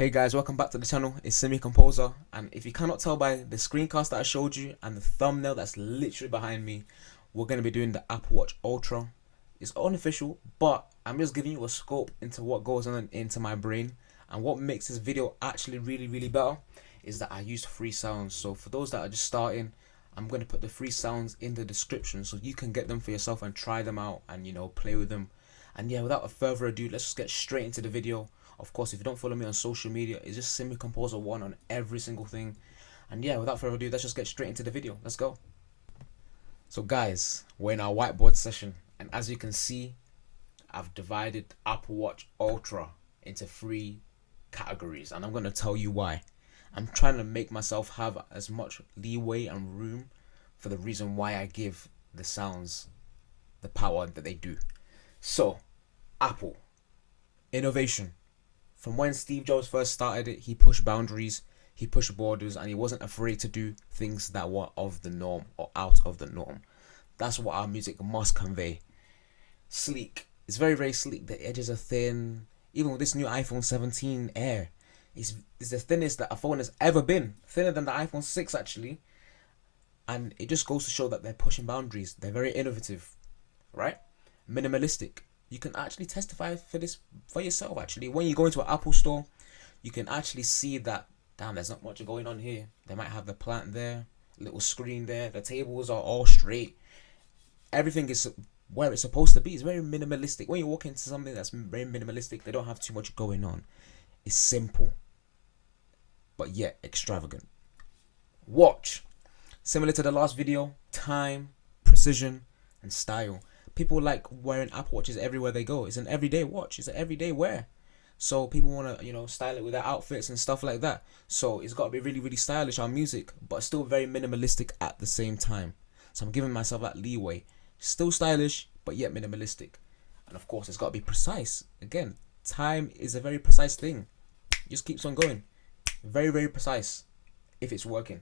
Hey guys, welcome back to the channel. It's Sinmicomposer, and if you cannot tell by the screencast that I showed you and the thumbnail that's literally behind me, we're going to be doing the Apple Watch Ultra. It's unofficial, but I'm just giving you a scope into what goes on into my brain, and what makes this video actually really better is that I use free sounds. So for those that are just starting, I'm going to put the free sounds in the description so you can get them for yourself and try them out and play with them. And yeah, without further ado, let's just get straight into the video. Of course, if you don't follow me on social media, it's just Sinmicomposer1 on every single thing. And yeah, without further ado, let's just get straight into the video. Let's go. So guys, we're in our whiteboard session, and as you can see, I've divided Apple Watch Ultra into 3 categories, and I'm going to tell you why. I'm trying to make myself have as much leeway and room for the reason why I give the sounds the power that they do. So, Apple, innovation. From when Steve Jobs first started it, he pushed boundaries, he pushed borders, and he wasn't afraid to do things that were of the norm or out of the norm. That's what our music must convey. Sleek. It's very sleek. The edges are thin. Even with this new iPhone 17 Air, it's the thinnest that a phone has ever been. Thinner than the iPhone 6 actually. And it just goes to show that they're pushing boundaries. They're very innovative, right? Minimalistic. You can actually testify for this for yourself actually. When you go into an Apple store, you can actually see that, damn, there's not much going on here. They might have the plant there, little screen there, the tables are all straight. Everything is where it's supposed to be. It's very minimalistic. When you walk into something that's very minimalistic, they don't have too much going on. It's simple, but yet extravagant. Watch. Similar to the last video, time, precision, and style. People like wearing Apple Watches everywhere they go. It's an everyday watch. It's an everyday wear. So people want to, style it with their outfits and stuff like that. So it's got to be really stylish on music, but still very minimalistic at the same time. So I'm giving myself that leeway. Still stylish, but yet minimalistic. And of course, it's got to be precise. Again, time is a very precise thing. It just keeps on going. Very precise if it's working.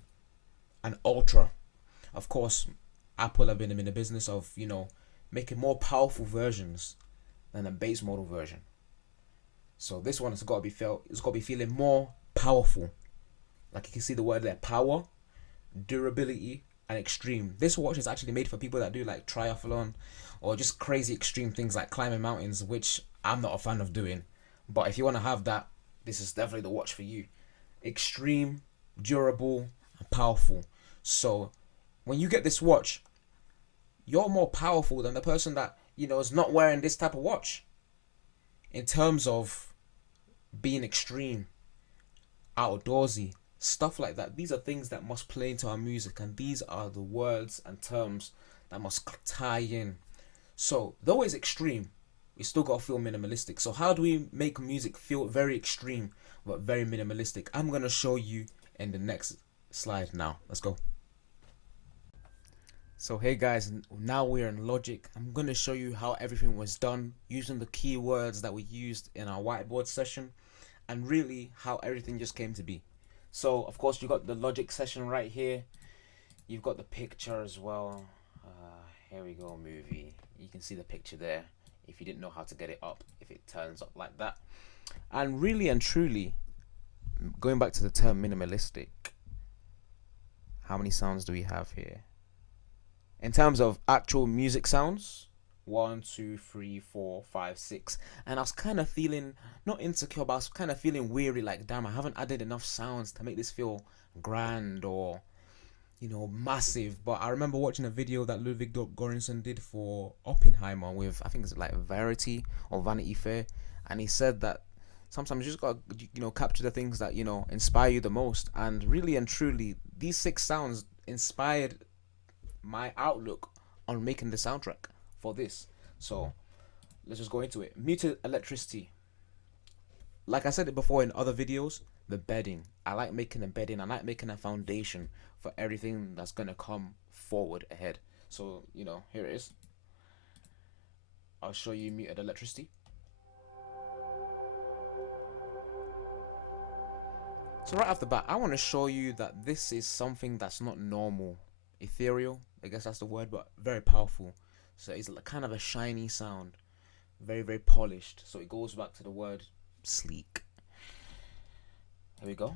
And ultra. Of course, Apple have been in the business of, making more powerful versions than a base model version. So this one has got to be felt. It's got to be feeling more powerful. Like you can see the word there: power, durability, and extreme. This watch is actually made for people that do like triathlon or just crazy extreme things like climbing mountains, which I'm not a fan of doing. But if you want to have that, this is definitely the watch for you. Extreme, durable, and powerful. So when you get this watch, you're more powerful than the person that, is not wearing this type of watch. In terms of being extreme, outdoorsy, stuff like that. These are things that must play into our music, and these are the words and terms that must tie in. So, though it's extreme, we still got to feel minimalistic. So how do we make music feel very extreme but very minimalistic? I'm going to show you in the next slide now. Let's go. So hey guys, now we're in Logic. I'm going to show you how everything was done using the keywords that we used in our whiteboard session, and really how everything just came to be. So of course you got the Logic session right here. You've got the picture as well. Here we go, movie. You can see the picture there if you didn't know how to get it up, if it turns up like that. And really and truly, going back to the term minimalistic, how many sounds do we have here? In terms of actual music sounds, 1, 2, 3, 4, 5, 6. And I was kind of feeling, not insecure, but I was kind of feeling weary, like, damn, I haven't added enough sounds to make this feel grand or, massive. But I remember watching a video that Ludwig Göransson did for Oppenheimer with, I think it's like Verity or Vanity Fair. And he said that sometimes you just got to, capture the things that, inspire you the most. And really and truly, these 6 sounds inspired my outlook on making the soundtrack for this. So let's just go into it. Muted electricity. Like I said it before in other videos, the bedding. I like making a bedding. I like making a foundation for everything that's gonna come forward ahead. So here it is. I'll show you muted electricity. So right off the bat, I want to show you that this is something that's not normal. Ethereal, I guess that's the word, but very powerful. So it's like kind of a shiny sound, very polished. So it goes back to the word sleek. Here we go.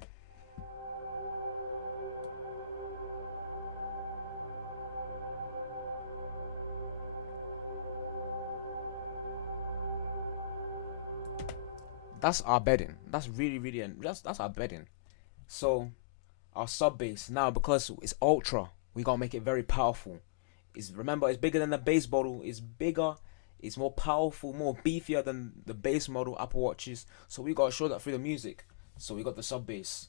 That's our bedding. That's really that's our bedding. So our sub bass now, because it's ultra, we gotta make it very powerful. Remember, it's bigger than the bass model. It's bigger, it's more powerful, more beefier than the bass model Apple Watches. So we gotta show that through the music. So we got the sub bass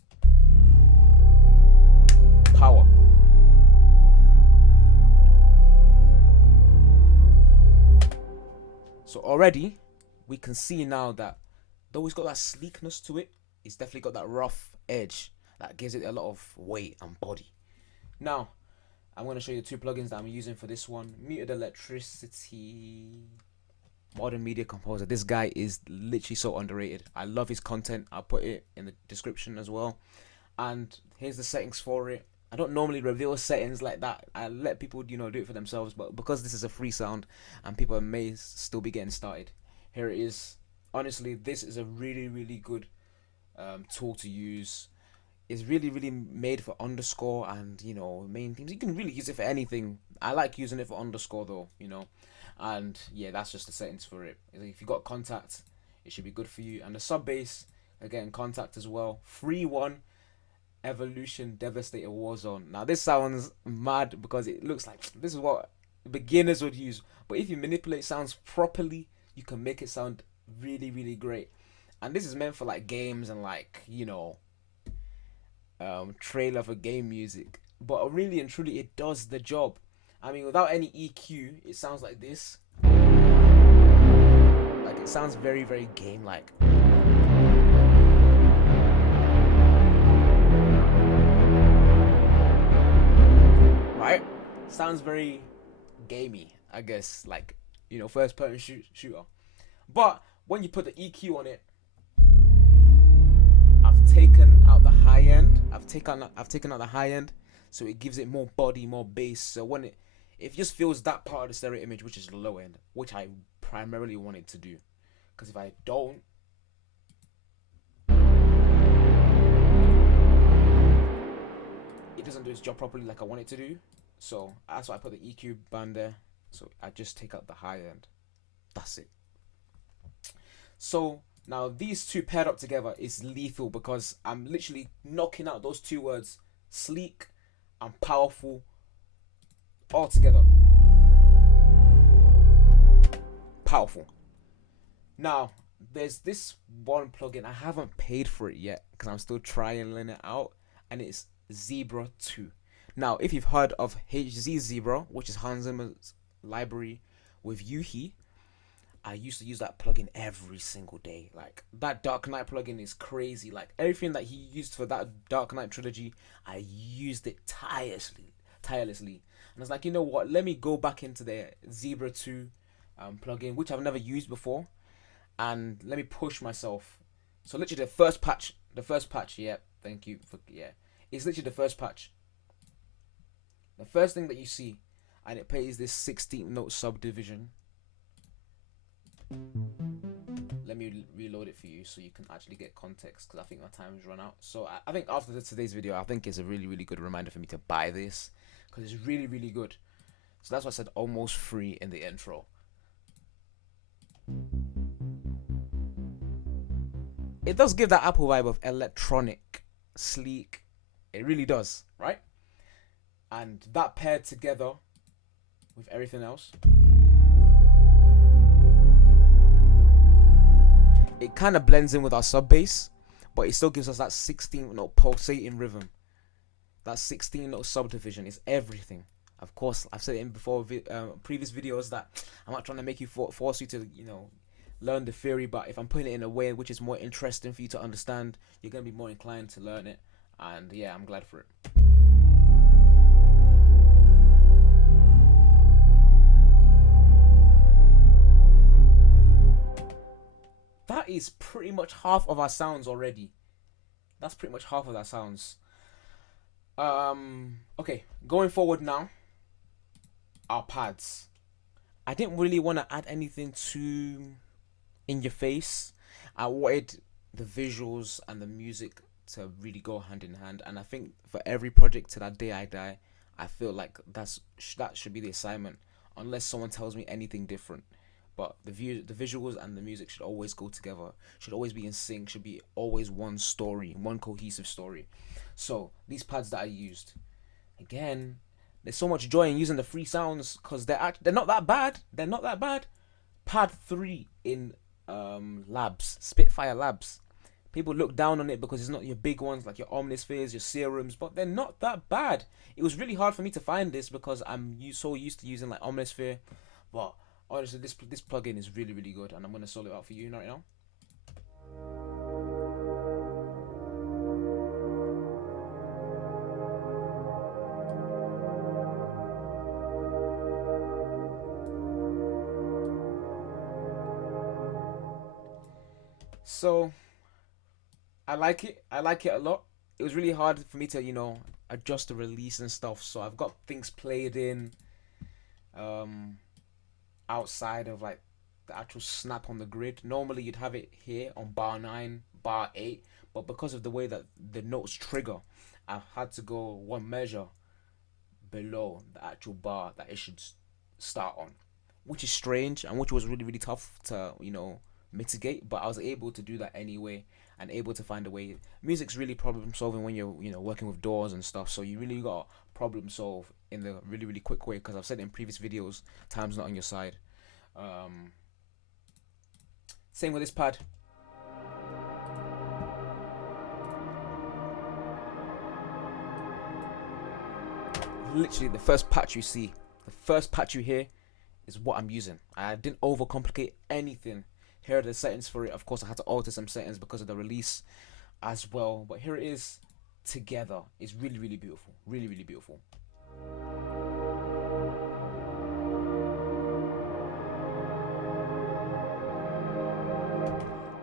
power. So already we can see now that though it's got that sleekness to it, it's definitely got that rough edge that gives it a lot of weight and body. Now I'm going to show you the two plugins that I'm using for this one. Muted Electricity Modern Media Composer. This guy is literally so underrated. I love his content. I'll put it in the description as well. And here's the settings for it. I don't normally reveal settings like that. I let people, do it for themselves. But because this is a free sound and people may still be getting started, here it is. Honestly, this is a really good tool to use. It's really made for underscore and main themes. You can really use it for anything. I like using it for underscore though, and yeah, that's just the settings for it. If you got contact, it should be good for you. And the sub bass, again, contact as well. Free one, Evolution Devastator Warzone. Now this sounds mad because it looks like this is what beginners would use, but if you manipulate sounds properly, you can make it sound really great. And this is meant for like games and like trailer for game music, but really and truly it does the job. I mean, without any EQ, it sounds like this. Like it sounds very game like. Right? Sounds very gamey, I guess, like first person shooter. But when you put the EQ on it, I've taken out the high end. I've taken out the high end, so it gives it more body, more bass. So when it just feels that part of the stereo image, which is the low end, which I primarily want it to do. Because if I don't, it doesn't do its job properly like I want it to do. So that's why I put the EQ band there. So I just take out the high end. That's it. So now these two paired up together is lethal because I'm literally knocking out those two words, sleek and powerful, all together. Powerful. Now there's this one plugin, I haven't paid for it yet because I'm still trying it out, and it's Zebra 2. Now if you've heard of HZ Zebra, which is Hans Zimmer's library with Yuhi, I used to use that plugin every single day. Like that Dark Knight plugin is crazy. Like everything that he used for that Dark Knight trilogy, I used it tirelessly. And I was like, you know what? Let me go back into the Zebra 2 plugin, which I've never used before, and let me push myself. So literally the first patch. Yeah, thank you for It's literally the first patch. The first thing that you see, and it plays this 16th note subdivision. Let me reload it for you so you can actually get context, because I think my time has run out. So I think after today's video, I think it's a really good reminder for me to buy this, because it's really good. So that's why I said almost free in the intro. It does give that Apple vibe of electronic, sleek. It really does, right? And that paired together with everything else, it kind of blends in with our sub bass, but it still gives us that 16 note pulsating rhythm. That 16 note subdivision is everything. Of course, I've said it in before previous videos that I'm not trying to make you force you to learn the theory, but if I'm putting it in a way which is more interesting for you to understand, you're gonna be more inclined to learn it. And yeah, I'm glad for it. That is pretty much half of our sounds already. That's pretty much half of our sounds. Okay, going forward now, our pads. I didn't really want to add anything too in your face. I wanted the visuals and the music to really go hand in hand. And I think for every project to that day I die, I feel like that should be the assignment, unless someone tells me anything different. But the visuals and the music should always go together. Should always be in sync. Should be always one story, one cohesive story. So these pads that I used, again, there's so much joy in using the free sounds because they're not that bad. They're not that bad. Pad 3 in Labs, Spitfire Labs. People look down on it because it's not your big ones like your Omnispheres, your Serums, but they're not that bad. It was really hard for me to find this because I'm so used to using like Omnisphere, but honestly, this plugin is really, really good, and I'm gonna solo it out for you right now. So I like it. I like it a lot. It was really hard for me to, adjust the release and stuff. So I've got things played in outside of like the actual snap on the grid. Normally you'd have it here on bar 9, bar 8, but because of the way that the notes trigger, I've had to go one measure below the actual bar that it should start on, which is strange and which was really, really tough to, mitigate, but I was able to do that anyway and able to find a way. Music's really problem solving when you're working with doors and stuff, so you really got to problem solve in the really, really quick way, because I've said in previous videos, time's not on your side. Same with this pad. Literally the first patch you see, the first patch you hear is what I'm using. I didn't overcomplicate anything. Here are the settings for it. Of course, I had to alter some settings because of the release as well. But here it is together. It's really, really beautiful. Really, really beautiful.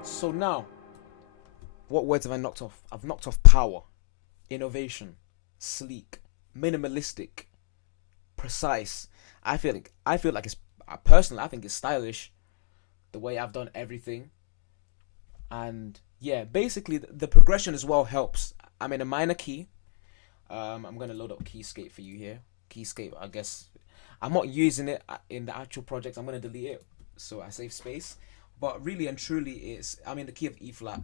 So now, what words have I knocked off? I've knocked off power, innovation, sleek, minimalistic, precise. I feel like it's, personally, I think it's stylish, the way I've done everything. And yeah, basically the progression as well helps. I'm in a minor key. I'm gonna load up Keyscape for you here. Keyscape, I guess I'm not using it in the actual project. I'm gonna delete it so I save space. But really and truly, I'm in the key of E flat,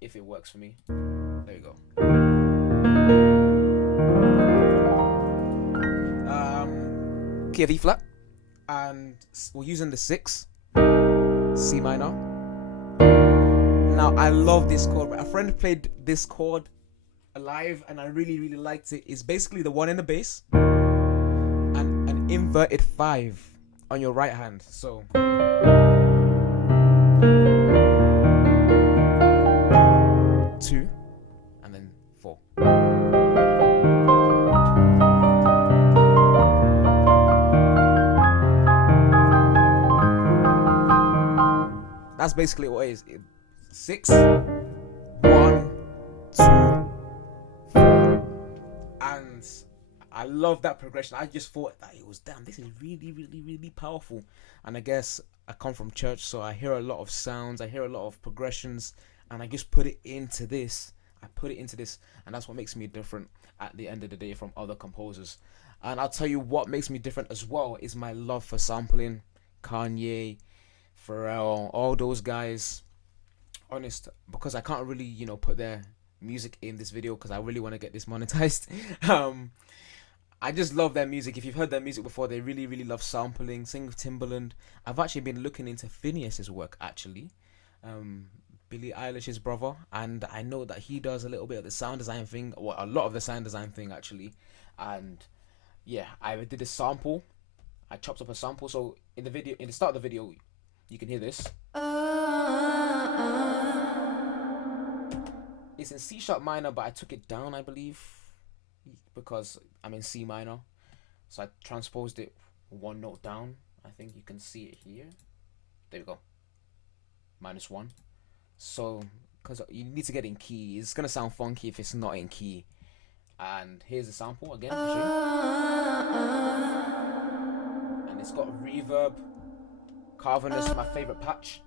if it works for me. There you go. Key of E flat, and we're using the 6. C minor. Now I love this chord. A friend played this chord live and I really, really liked it. It's basically the 1 in the bass and an inverted 5 on your right hand. So two and then 4. That's basically what it is. 6, 1, 2, 4, and I love that progression. I just thought that it was, damn, this is really, really, really powerful. And I guess I come from church, so I hear a lot of sounds, I hear a lot of progressions, and I just put it into this. And that's what makes me different at the end of the day from other composers. And I'll tell you what makes me different as well is my love for sampling. Kanye, Pharrell, all those guys. Honest, because I can't really put their music in this video because I really want to get this monetized. I just love their music. If you've heard their music before, they really, really love sampling. Same with Timbaland. I've actually been looking into Phineas's work actually, Billie Eilish's brother, and I know that he does a little bit of the sound design thing, or a lot of the sound design thing actually. And yeah, I did a sample. I chopped up a sample. So in the start of the video, you can hear this. It's in C sharp minor, but I took it down, I believe, because I'm in C minor. So I transposed it 1 note down. I think you can see it here. There we go. -1. So, because you need to get in key. It's going to sound funky if it's not in key. And here's the sample again. And it's got reverb. Carving is my favorite patch.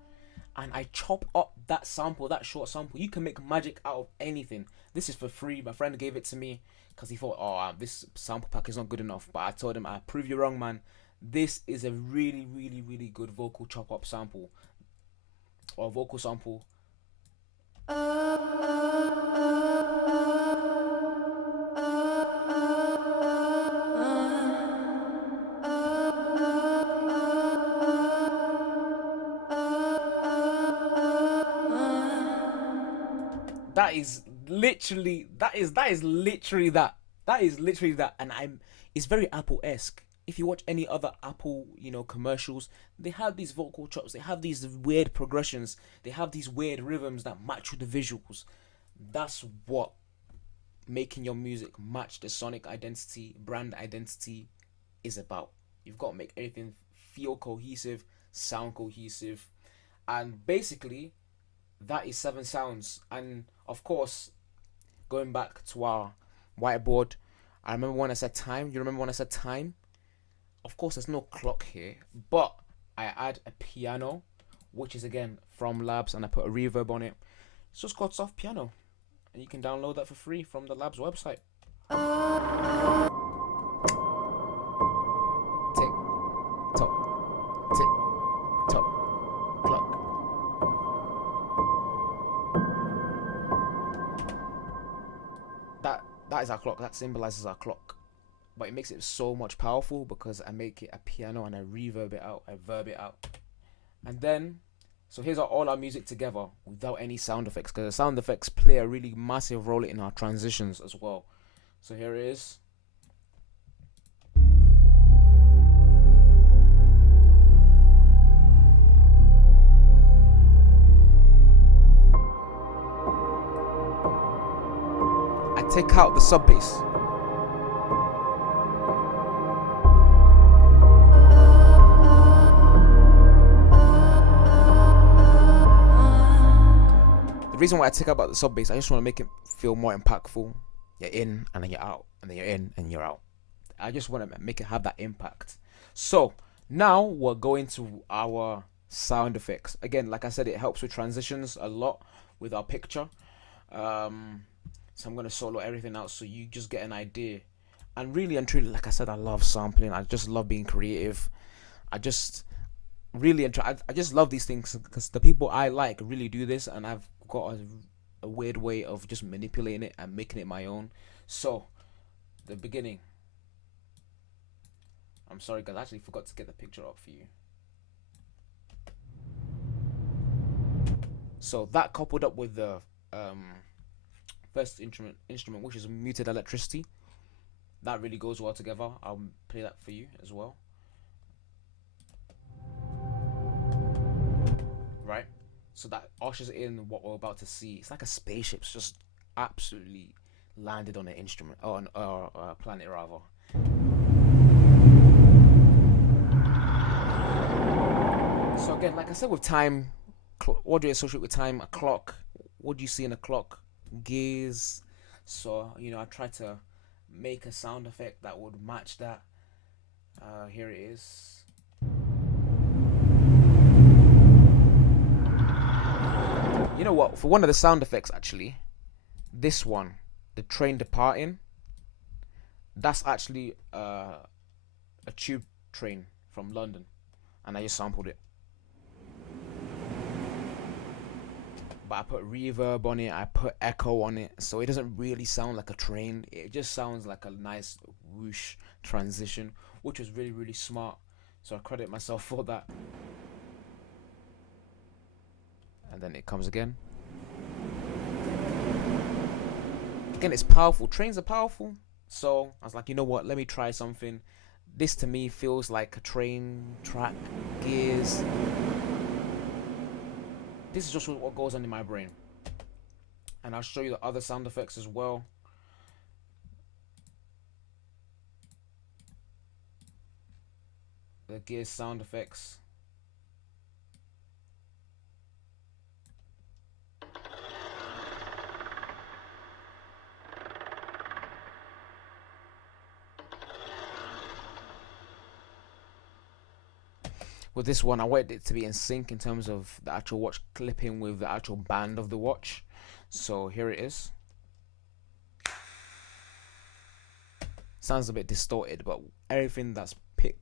and I chop up that sample, that short sample. You can make magic out of anything. This is for free. My friend gave it to me because he thought, oh, this sample pack is not good enough. But I told him, I prove you wrong, man. This is a really, really, really good vocal chop up sample, or vocal sample. That is literally that, and it's very Apple-esque. If you watch any other Apple, commercials, they have these vocal chops, they have these weird progressions, they have these weird rhythms that match with the visuals. That's what making your music match the sonic identity, brand identity is about. You've got to make everything feel cohesive, sound cohesive, and basically that is 7 sounds. And of course, going back to our whiteboard, I remember when I said time. You remember when I said time? Of course, there's no clock here, but I add a piano, which is again from Labs, and I put a reverb on it. It's just called soft piano, and you can download that for free from the Labs website. Tick tock, tick tock, clock. That is our clock. That symbolizes our clock. But it makes it so much powerful because I make it a piano and I reverb it out, I verb it out. And then, so here's all our music together without any sound effects, because the sound effects play a really massive role in our transitions as well. So here it is. I take out the sub bass. The reason why I take out the sub bass, I just want to make it feel more impactful. You're in and then you're out, and then you're in and you're out. I just want to make it have that impact. So now we're going to our sound effects. Again, like I said, it helps with transitions a lot with our picture. So I'm going to solo everything out so you just get an idea. And really and truly, like I said, I love sampling. I just love being creative. I just really I just love these things because the people I like really do this, and I've got a weird way of just manipulating it and making it my own. So the beginning, I'm sorry guys, I actually forgot to get the picture up for you. So that coupled up with the first instrument, which is muted electricity, that really goes well together. I'll play that for you as well. Right, so that ushers in what we're about to see. It's like a spaceship's just absolutely landed on an instrument, or a planet rather. So again, like I said, with time, what do you associate with time? A clock. What do you see in a clock? Gears. So I try to make a sound effect that would match that. Here it is. You know what? For one of the sound effects, actually, this one, the train departing, that's actually a tube train from London, and I just sampled it. But I put reverb on it, I put echo on it, so it doesn't really sound like a train. It just sounds like a nice whoosh transition, which was really, really smart. So I credit myself for that. And then it comes again. Again, it's powerful. Trains are powerful. So I was like, you know what? Let me try something. This to me feels like a train track, gears. This is just what goes on in my brain. And I'll show you the other sound effects as well. The gears sound effects. with this one, I wanted it to be in sync in terms of the actual watch clipping with the actual band of the watch. So here it is. Sounds a bit distorted, but everything that's picked,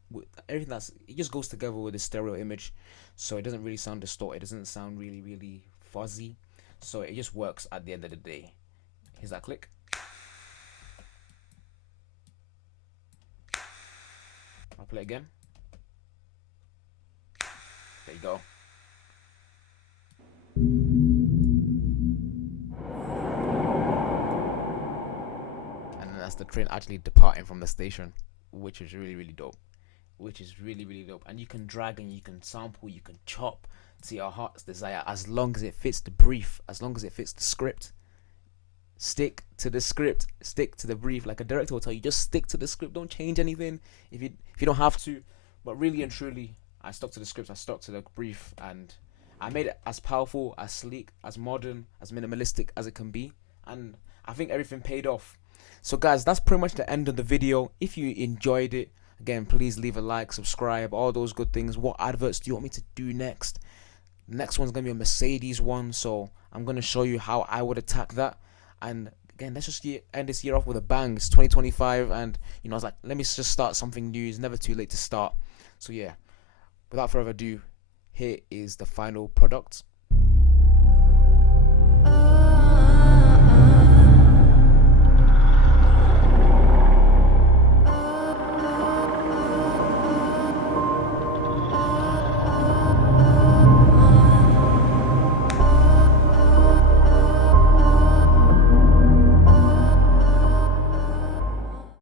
it just goes together with the stereo image, so it doesn't really sound distorted. It doesn't sound really fuzzy. So it just works at the end of the day. Here's that click. I'll play again. There you go. And then that's the train actually departing from the station, which is really dope. Which is really dope. And you can drag and you can sample, you can chop to your heart's desire, as long as it fits the brief, as long as it fits the script. Stick to the script, stick to the brief. Like a director will tell you, just stick to the script, don't change anything if you don't have to. But really and truly, I stuck to the script, I stuck to the brief, and I made it as powerful, as sleek, as modern, as minimalistic as it can be. And I think everything paid off. So guys, that's pretty much the end of the video. If you enjoyed it, again, please leave a like, subscribe, all those good things. What adverts do you want me to do next? The next one's going to be a Mercedes one, so I'm going to show you how I would attack that. And again, let's just end this year off with a bang. It's 2025, and I was like, let me just start something new. It's never too late to start. So yeah, without further ado, here is the final product.